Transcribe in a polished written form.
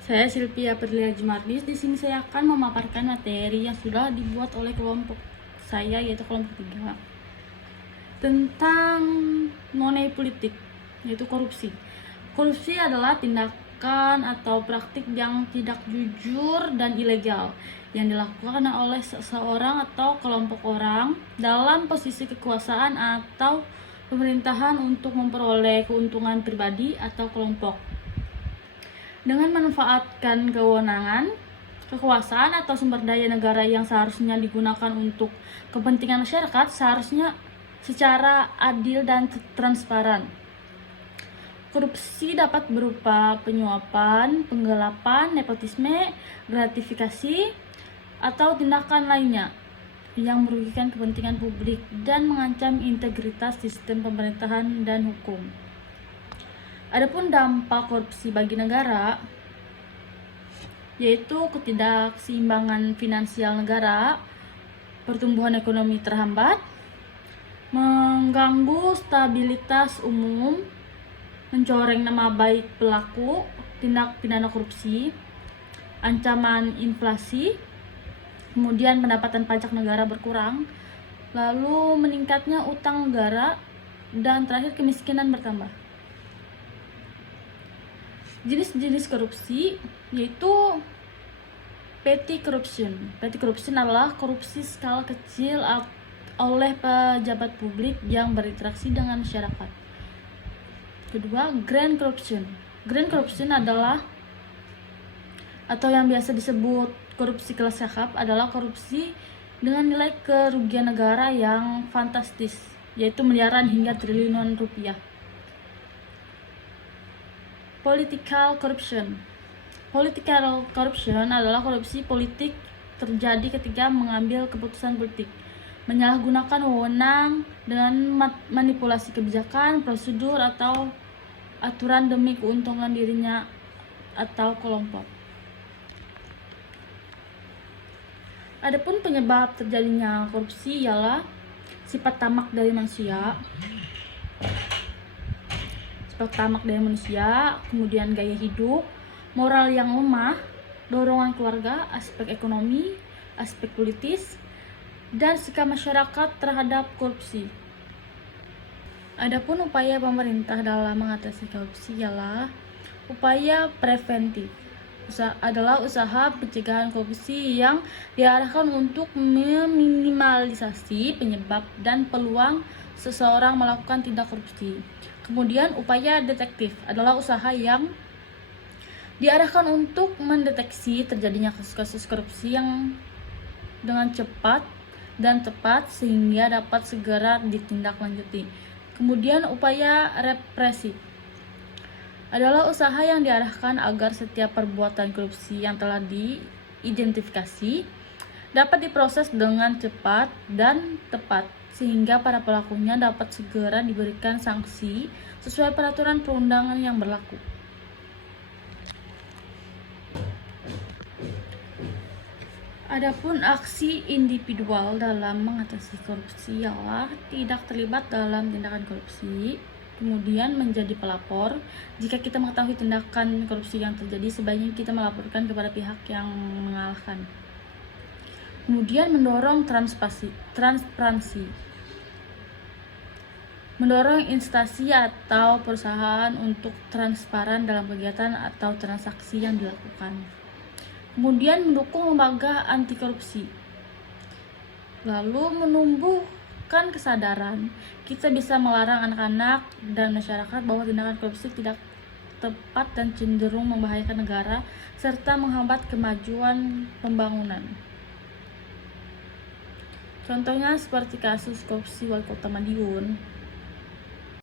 Saya Sylvia Perlia Jumardis. Di sini saya akan memaparkan materi yang sudah dibuat oleh kelompok saya, yaitu kelompok 3, tentang money politik, yaitu korupsi. Korupsi adalah tindakan atau praktik yang tidak jujur dan ilegal yang dilakukan oleh seseorang atau kelompok orang dalam posisi kekuasaan atau pemerintahan untuk memperoleh keuntungan pribadi atau kelompok. Dengan memanfaatkan kewenangan, kekuasaan atau sumber daya negara yang seharusnya digunakan untuk kepentingan masyarakat seharusnya secara adil dan transparan. Korupsi dapat berupa penyuapan, penggelapan, nepotisme, gratifikasi, atau tindakan lainnya yang merugikan kepentingan publik dan mengancam integritas sistem pemerintahan dan hukum. Adapun dampak korupsi bagi negara, yaitu ketidakseimbangan finansial negara, pertumbuhan ekonomi terhambat, mengganggu stabilitas umum, mencoreng nama baik pelaku tindak pidana korupsi, ancaman inflasi, kemudian pendapatan pajak negara berkurang, lalu meningkatnya utang negara, dan terakhir kemiskinan bertambah. Jenis-jenis korupsi yaitu petty corruption. Petty corruption adalah korupsi skala kecil oleh pejabat publik yang berinteraksi dengan masyarakat. Kedua, grand corruption. Grand corruption adalah, atau yang biasa disebut korupsi kelas kakap, adalah korupsi dengan nilai kerugian negara yang fantastis, yaitu miliaran hingga triliunan rupiah. Political corruption. Political corruption adalah korupsi politik terjadi ketika mengambil keputusan politik, menyalahgunakan wewenang dengan manipulasi kebijakan, prosedur, atau aturan demi keuntungan dirinya atau kelompok. Adapun penyebab terjadinya korupsi ialah sifat tamak dari manusia, kemudian gaya hidup, moral yang lemah, dorongan keluarga, aspek ekonomi, aspek politis, dan sikap masyarakat terhadap korupsi. Adapun upaya pemerintah dalam mengatasi korupsi ialah upaya preventif. Adalah usaha pencegahan korupsi yang diarahkan untuk meminimalisasi penyebab dan peluang seseorang melakukan tindak korupsi. Kemudian upaya detektif adalah usaha yang diarahkan untuk mendeteksi terjadinya kasus-kasus korupsi yang dengan cepat dan tepat sehingga dapat segera ditindaklanjuti. Kemudian upaya represif adalah usaha yang diarahkan agar setiap perbuatan korupsi yang telah diidentifikasi dapat diproses dengan cepat dan tepat sehingga para pelakunya dapat segera diberikan sanksi sesuai peraturan perundangan yang berlaku. Adapun aksi individual dalam mengatasi korupsi ialah tidak terlibat dalam tindakan korupsi, kemudian menjadi pelapor. Jika kita mengetahui tindakan korupsi yang terjadi, sebaiknya kita melaporkan kepada pihak yang mengalahkan. Kemudian mendorong transparansi, mendorong instansi atau perusahaan untuk transparan dalam kegiatan atau transaksi yang dilakukan. Kemudian mendukung lembaga anti korupsi, lalu menumbuhkan kesadaran kita bisa melarang anak-anak dan masyarakat bahwa tindakan korupsi tidak tepat dan cenderung membahayakan negara serta menghambat kemajuan pembangunan. Contohnya seperti kasus korupsi Wali Kota Madiun.